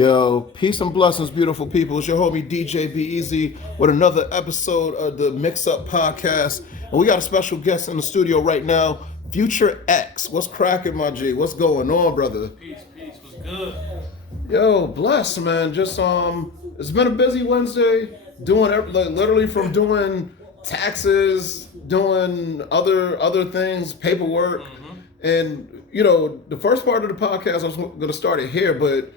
Yo, peace and blessings, beautiful people. It's your homie DJ Be Easy with another episode of the Mix Up Podcast. And we got a special guest in the studio right now, Future X. What's cracking, my G? What's going on, brother? Peace, what's good? Yo, bless, man. Just it's been a busy Wednesday. Doing literally from doing taxes, doing other things, paperwork, and the first part of the podcast I was going to start it here, but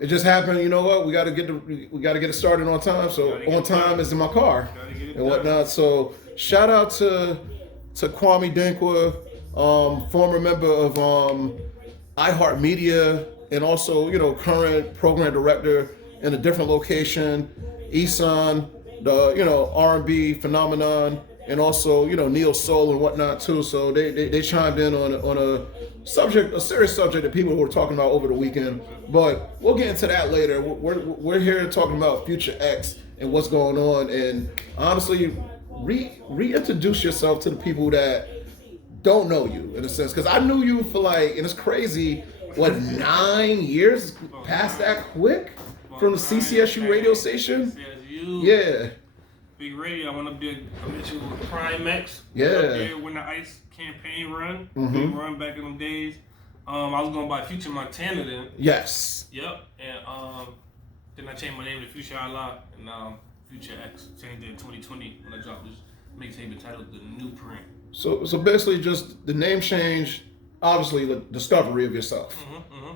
it just happened. You know what? We got to get it started on time. So on time is in my car and whatnot. So shout out to Kwame Dinkwa, former member of iHeartMedia, and also current program director in a different location. Iceman, the R&B phenomenon, and also neo soul and whatnot too. So they chimed in on a serious subject that people were talking about over the weekend. But we'll get into that later. We're here talking about Future X and what's going on, and honestly, reintroduce yourself to the people that don't know you in a sense, because I knew you for and it's crazy, 9 years past that quick from the CCSU radio station. CCSU. Yeah. Big radio. I met you with Prime X. Yeah. Up there when the ICE campaign run. Big run back in them days. I was going by Future Montana then. Yes. Yep. And then I changed my name to Future Allah, and Future X. Changed it in 2020 when I dropped this mixtape entitled The New Print. So basically just the name change, obviously the discovery of yourself.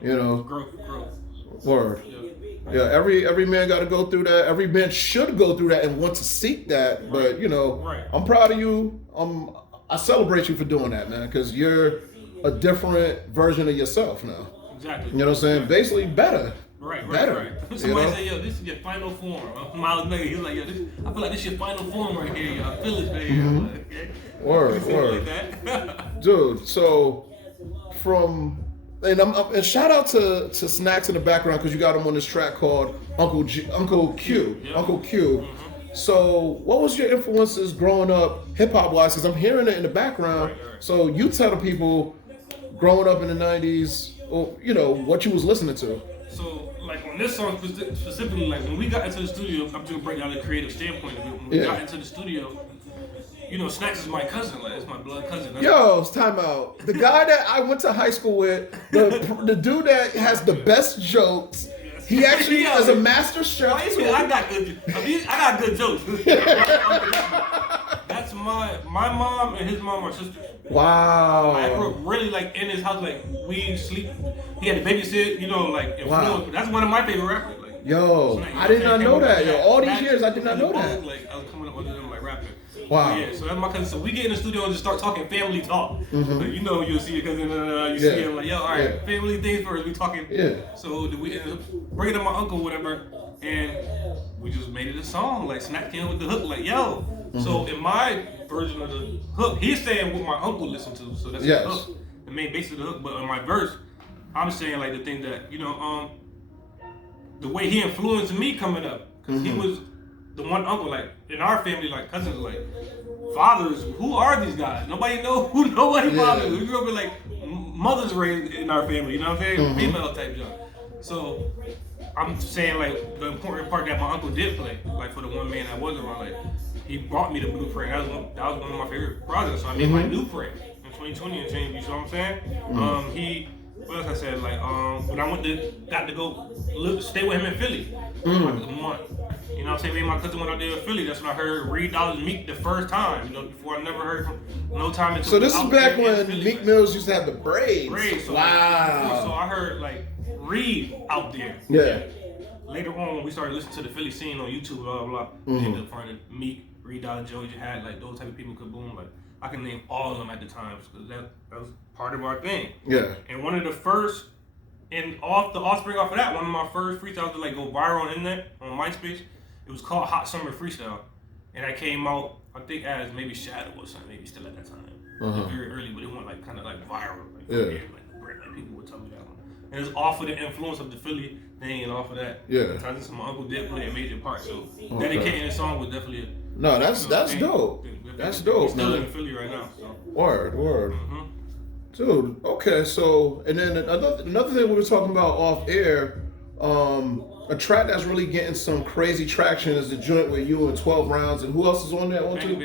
Growth. Word. Yeah, every man got to go through that. Every man should go through that and want to seek that. But Right. I'm proud of you. I celebrate you for doing that, man, because you're a different version of yourself now. Exactly. You know what I'm saying? Basically better. Right. You Somebody know? said, yo, this is your final form. Miles Mega, he was like, yo, I feel like this is your final form right here. Yo. I feel it, baby. I'm like, okay. Word. Like that. Dude, so and shout out to Snacks in the background, because you got him on this track called Uncle Q. Yep. Uncle Q. So what was your influences growing up hip hop wise? Because I'm hearing it in the background. Right. So you tell the people growing up in the 90s, what you was listening to. So, on this song specifically, when we got into the studio, I'm just gonna break down the creative standpoint of it. When we got into the studio, Snacks is my cousin, it's my blood cousin. Yo, time out. The guy that I went to high school with, the dude that has the best jokes, he actually is a master chef. I got good jokes. That's my mom and his mom are sisters. Wow. I grew up really in his house, we sleep. He had to babysit, Wow. That's one of my favorite rappers. Yo, I did not know that. Yo, all these years I did not know that. I was coming up under them rapping. Wow. Yeah, so that's my cousin. So we get in the studio and just start talking family talk. You'll see your cousin, you see him all right, family things first. We talking. Yeah. So we end up bringing up my uncle, whatever, and we just made it a song. Snack came with the hook, yo. So in my version of the hook, he's saying what my uncle listened to. So that's the hook, the main basis of the hook. But in my verse, I'm saying the thing that the way he influenced me coming up, because he was the one uncle, in our family, cousins, fathers, who are these guys? Nobody know who nobody fathers. We grew up with mothers raised in our family, you know what I'm saying? Female type job. So I'm saying the important part that my uncle did play, for the one man that wasn't around, he brought me the blueprint. That was one of my favorite projects. So I made my new print in 2020 and changed, you know what I'm saying? What else I said? When I got to go stay with him in Philly for a month. You know what I'm saying? Me and my cousin went out there in Philly. That's when I heard Reed Dollaz Meek the first time. Before I never heard from No Time. So this is back when Meek Mills used to have the braids. So, wow. So I heard Reed out there. Yeah. Later on, when we started listening to the Philly scene on YouTube, blah blah blah. We ended up finding Meek, Reed Dollaz, Joey Jihad, those type of people. Kaboom. I can name all of them at the time because that was part of our thing. Yeah. And one of the first, and off the offspring off of that, one of my first freestyles to go viral on the internet on MySpace. It was called Hot Summer Freestyle, and I came out I think as maybe Shadow or something, maybe still at that time. Very early, but it went kind of viral. People would tell me that one. And it was off of the influence of the Philly thing and off of that. Yeah. My uncle did play a major part, so dedicating the song was definitely that's dope. That's dope, still man. in Philly right now. So. Word. Dude, okay, so, and then another thing we were talking about off air, A track that's really getting some crazy traction is the joint with you and 12 Rounds. And who else is on that one too?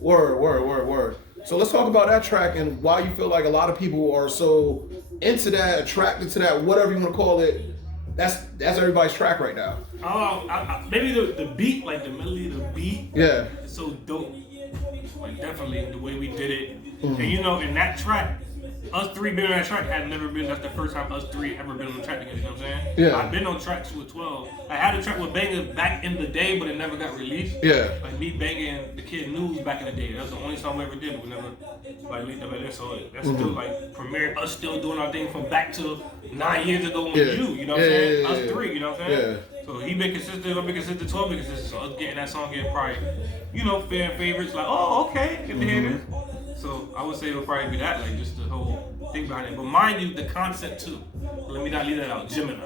Word. So let's talk about that track and why you feel like a lot of people are so into that, attracted to that, whatever you want to call it. That's everybody's track right now. Maybe the beat, like the melody, the beat. Yeah. It's so dope. Like definitely the way we did it. Mm-hmm. And you know, in that track, us three being on that track had never been. That's the first time us three ever been on the track together. You know what I'm saying? Yeah. I've been on tracks with 12. I had a track with Banger back in the day, but it never got released. Yeah. Like me banging the Kid News back in the day. That was the only song we ever did, but we never like leaked up at it. So that's still like premiere. Us still doing our thing from back to 9 years ago with you. You know what I'm saying? Us three. You know what I'm saying? Yeah. So he been consistent. I've been consistent. 12 been consistent. So us getting that song getting probably, you know, fan favorites. Like, oh, okay, get to hear this. So I would say it'll probably be that, like just the whole thing behind it. But mind you, the concept too. Let me not leave that out. Gemini.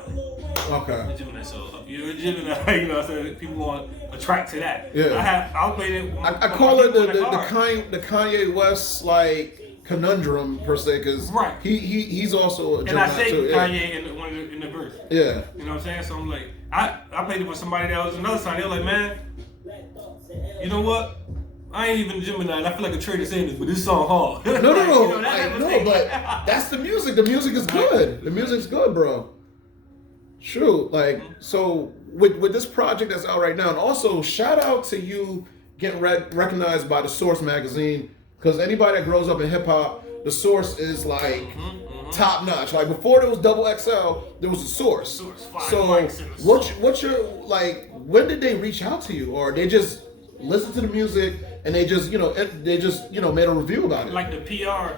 Okay. The Gemini. So if you're a Gemini, you know what I'm saying? People want to attract to that. Yeah. I'll play it. I call it the Kanye West like conundrum per se, because he's also a Gemini. And I say too. Kanye in the verse. Yeah. You know what I'm saying? So I'm like, I played it for somebody that was another song. They were like, man, you know what? I ain't even a Gemini, and I feel like a traitor saying this, but this song hard. No. You know, no, but that's the music. The music is good. The music's good, bro. Shoot, like, so with this project that's out right now, and also shout out to you getting recognized by The Source magazine, because anybody that grows up in hip hop, The Source is like top notch. Like before there was Double XL, there was The Source. So what's your like? When did they reach out to you, or they just listen to the music and they just made a review about it? Like the PR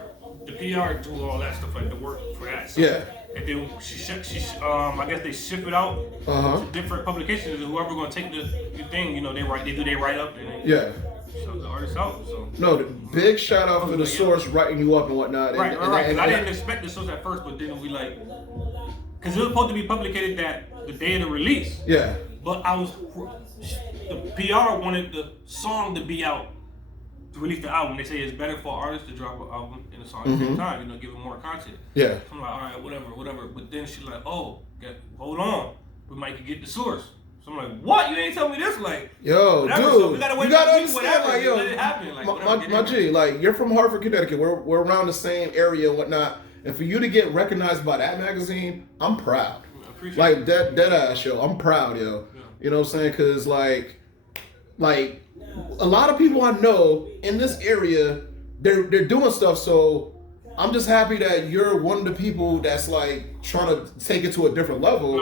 do all that stuff, like the work for that. So yeah. If they, I guess they ship it out to different publications, and whoever gonna take the thing, you know, they do their write up and they shout the artist out. So no, the big shout out for The Source writing you up and whatnot. Right. Because I didn't expect The Source at first, but then we like, because it was supposed to be publicated that the day of the release. Yeah. But the PR wanted the song to be out to release the album. They say it's better for artists to drop an album and a song at the same time, you know, give them more content. Yeah. So I'm like, all right, whatever. But then she's like, hold on, we might get The Source. So I'm like, what? You ain't tell me this? Like, yo, dude, so you gotta understand, like, yo, let it happen. Like, my G, like, you're from Hartford, Connecticut. We're around the same area and whatnot. And for you to get recognized by that magazine, I'm proud. I appreciate like that ass, yo. I'm proud, yo. Yeah. You know what I'm saying? Cause like a lot of people I know in this area, they're doing stuff. So I'm just happy that you're one of the people that's like trying to take it to a different level,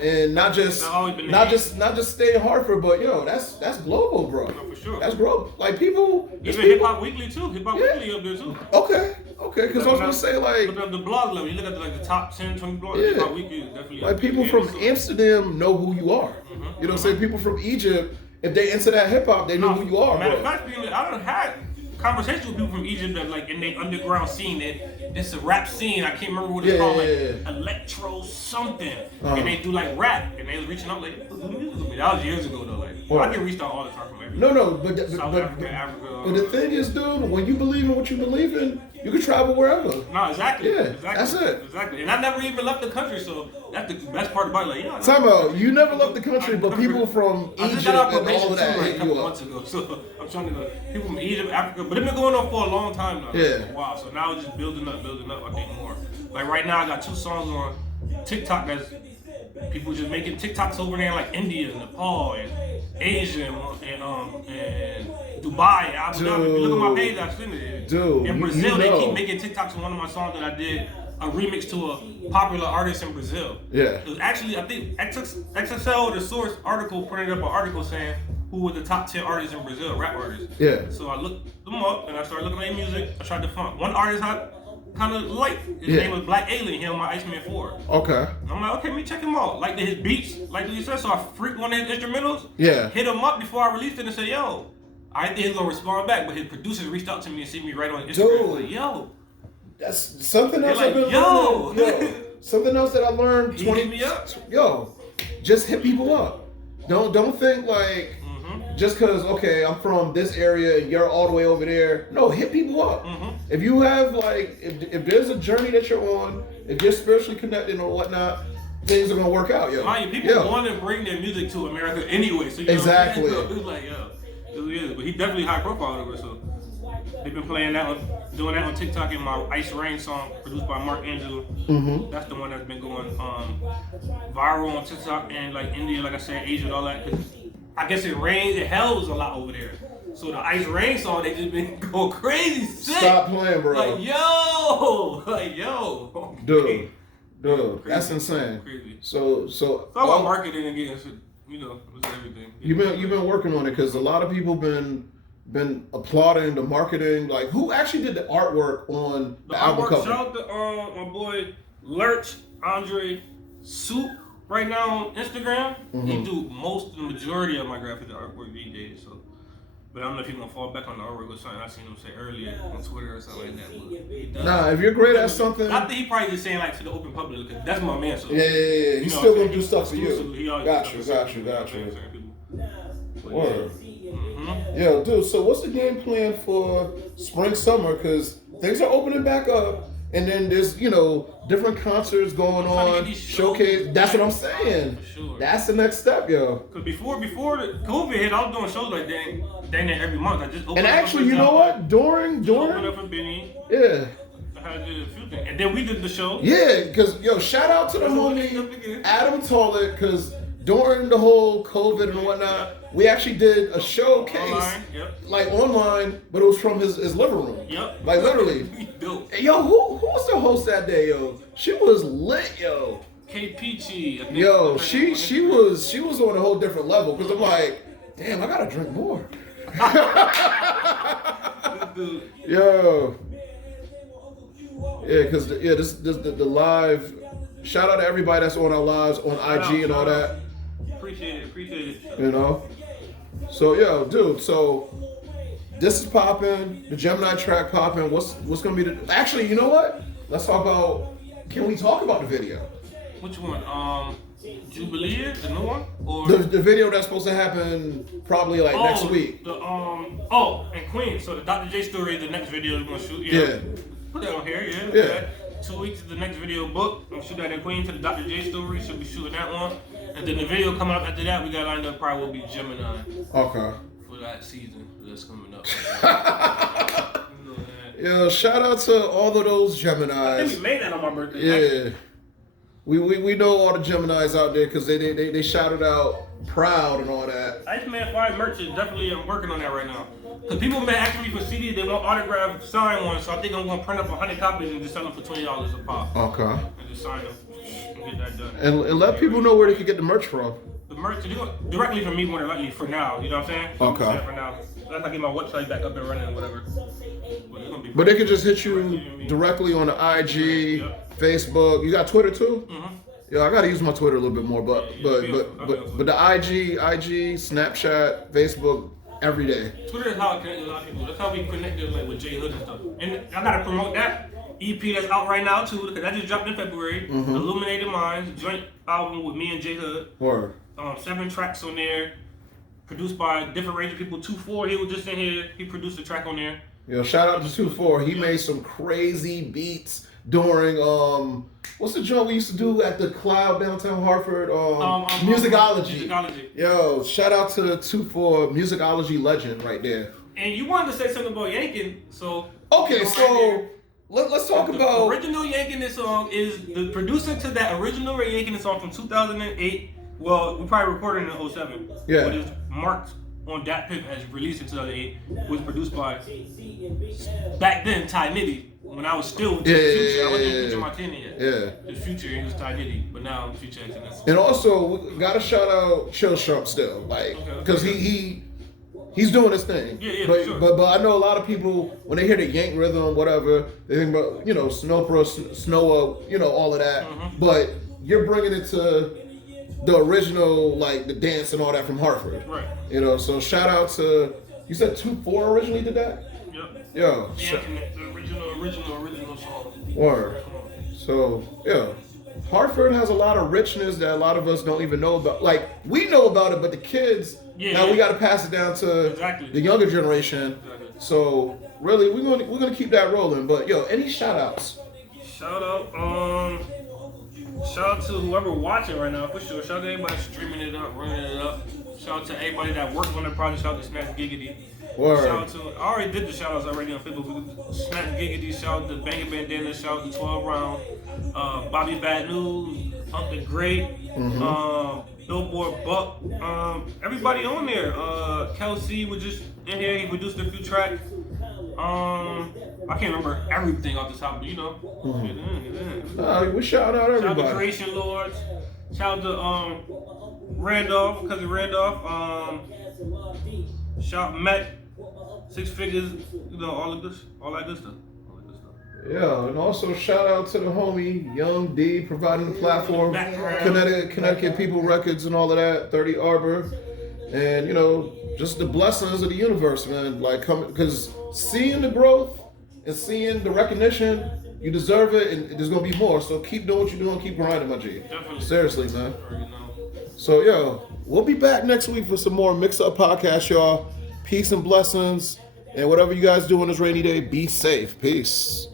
and not just stay in Hartford, but yo, that's global, bro. No, for sure. That's global. Like people, even Hip Hop Weekly too. Hip Hop Weekly up there too. Okay. Because I was gonna say like look at the blog level. You look at the top 10, 20 blogs. Hip Hop Weekly is definitely like people from Amsterdam know who you are. You know what I'm saying? People from Egypt, if they into that hip hop, they know who you are. Matter of fact, I done had conversations with people from Egypt that like in the underground scene. It's a rap scene. I can't remember what it's called. Like electro something, and they do like rap, and they was reaching out like, that was years ago though. Like I get reached out all the time from everywhere. No, but South Africa. But the thing is, dude, when you believe in what you believe in, you can travel wherever. No, exactly. Yeah, exactly. That's it. Exactly. And I never even left the country, so that's the best part about it. Like, Time out. You never left the country, but people from Egypt and all of that like, hit a couple you up. months ago. So I'm trying to people from Egypt, Africa, but it's been going on for a long time now. Yeah. Wow. So now it's just building up. I think more. Like right now, I got 2 songs on TikTok that's people just making TikToks over there, like India, Nepal, and Asia, and Dubai, Abu Dhabi. If you look at my page, I've seen it. Dude, in Brazil, they keep making TikToks on one of my songs that I did a remix to a popular artist in Brazil. Yeah. It was actually, I think XXL, The Source article, printed up an article saying who were the top 10 artists in Brazil, rap artists. Yeah. So I looked them up and I started looking at their music. I tried to find one artist I kind of liked. His name was Black Alien. He on my Iceman 4. Okay. And I'm like, okay, let me check him out. Like his beats, like you said. So I freaked one of his instrumentals. Yeah. Hit him up before I released it and said, yo. I think he's gonna respond back, but his producers reached out to me and see me right on Instagram. Dude, like, yo, that's something else I've been learning. Yo, something else that I learned. He hit me up. Yo, just hit people up. Don't think like just because I'm from this area and you're all the way over there. No, hit people up. If you have like if there's a journey that you're on, if you're spiritually connected or whatnot, things are gonna work out, yo. People want to bring their music to America anyway, so you exactly. know, it's like, but he definitely high profile over it. So they've been playing that, doing that on TikTok in my Ice Rain song produced by Mark Angelo. Mm-hmm. That's the one that's been going viral on TikTok and like India, like I said, Asia and all that. Cause I guess it hails a lot over there. So the Ice Rain song, they just been going crazy sick. Stop playing, bro. Like yo, dude, that's insane. Crazy. So it's all about marketing and getting, it's everything. You've been working on it because a lot of people been applauding the marketing. Like, who actually did the artwork on the album cover? Shout out to my boy Lurch Andre Soup right now on Instagram. Mm-hmm. He do the majority of my graphic artwork these days. So, but I don't know if he's gonna fall back on the artwork or something. I seen him say earlier on Twitter or something like that. But he does. Nah, if you're great at something, I think he probably just saying like to the open public because that's my man. So yeah. He's still gonna do stuff for you. Got you. Word. Mm-hmm. Yo, dude, so what's the game plan for spring, summer? Because things are opening back up, and then there's, different concerts going on, showcase. That's what I'm saying. Sure. That's the next step, yo. Because before the COVID hit, I was doing shows like that every month. I just opened and up actually, you know what? During opened up for Benny. Yeah. I had to do a few things. And then we did the show. Yeah, because, shout out to the homie Adam Tollett, because during the whole COVID and whatnot, we actually did a showcase, online, but it was from his living room. Yep. Like literally. Hey, yo, who was the host that day, yo? She was lit, yo. K Peachy. Yo, she was on a whole different level because I'm like, damn, I gotta drink more. Yo. Yeah, because this the live. Shout out to everybody that's on our lives on IG and all that. Appreciate it. So yo, dude. So this is popping. The Gemini track popping. What's gonna be the? Actually, you know what? Let's talk about. Can we talk about the video? Which one? Jubilee, the new one, or the video that's supposed to happen probably like next week. And Queen. So the Dr. J story is the next video we're gonna shoot. Yeah. Put that on here. Yeah. 2 weeks is the next video book. I'm shooting that in Queen to the Dr. J story. Should be shooting that one. And then the video coming up after that, we got lined up probably will be Gemini. Okay. For that season that's coming up. Yo, shout out to all of those Geminis. I think we made that on my birthday. Yeah. We know all the Geminis out there because they shouted out proud and all that. Iceman 5 merch is definitely, I'm working on that right now. Because people been asking me for CDs, they want autographed signed ones, so I think I'm going to print up 100 copies and just sell them for $20 a pop. Okay. And just sign them and get that done. And let people know where they can get the merch from. The merch, directly from me more than likely for now, you know what I'm saying? Okay. For now. Unless I get my website back up and running or whatever. But they can just hit you directly on the IG, Facebook. You got Twitter too? Mm-hmm. Yeah, I gotta use my Twitter a little bit more, but the IG, Snapchat, Facebook, every day. Twitter is how I connect with a lot of people. That's how we connected with J Hood and stuff. And I gotta promote that EP that's out right now too, because that just dropped in February. Mm-hmm. Illuminated Minds, joint album with me and J Hood. Word. 7 tracks on there, produced by a different range of people. 2-4, he was just in here. He produced a track on there. Yo, shout out to 2-4. He made some crazy beats during what's the joint we used to do at the Cloud downtown Hartford? Musicology. Yo, shout out to the 2-4 Musicology legend right there. And you wanted to say something about yanking, so okay, so let's talk about the original Yanking This Song. Is the producer to that original Yanking This Song from 2008. Well, we probably recorded it in 07. Yeah. But it's marked on Dat Piff as released in 2008. Was produced by back then Ty Nitty. When I was still with Future, I wasn't Future Martini yet. Yeah. The Future, he was Ty Nitty, but now I'm Future X. And also, we gotta shout out Chill Sharp still, like, because he's doing his thing. Yeah, but, sure. but I know a lot of people when they hear the Yank rhythm, whatever, they think about Snowpro, Snowa, all of that. Mm-hmm. But you're bringing it to the original, like the dance and all that from Hartford. Right. So shout out to, you said 2-4 originally did that? Yep. Yo. Yeah, the original song. Word. So, yeah. Hartford has a lot of richness that a lot of us don't even know about. Like, we know about it, but the kids, we got to pass it down to the younger generation. Exactly. So, really, we're gonna keep that rolling. But, yo, any shout-outs? Shout out, Shout out to whoever watching right now, for sure. Shout out to everybody streaming it up, running it up. Shout out to everybody that worked on the project. Shout out to Snap Giggity. Word. Shout out to, I already did the shout outs already on Facebook. Snap Giggity, shout out to Banger Bandana, shout out to 12 Round, Bobby Bad News, Up the Great, Billboard Buck, everybody on there. Kelsey was just in here, he produced a few tracks. I can't remember everything off the top, but you know. We shout out everybody. Shout out to Creation Lords. Shout out to Randolph, cousin Randolph. Shout Matt, Six Figures, you know, all that good stuff. Yeah, and also shout out to the homie Young D providing the platform, Connecticut People Records and all of that, 30 Arbor, and you know, just the blessings of the universe, man. Like, because seeing the growth and seeing the recognition, you deserve it, and there's gonna be more. So keep doing what you're doing, keep grinding, my G. Definitely. Seriously, man. So yo, we'll be back next week for some more Mix Up Podcast, y'all. Peace and blessings, and whatever you guys do on this rainy day, be safe. Peace.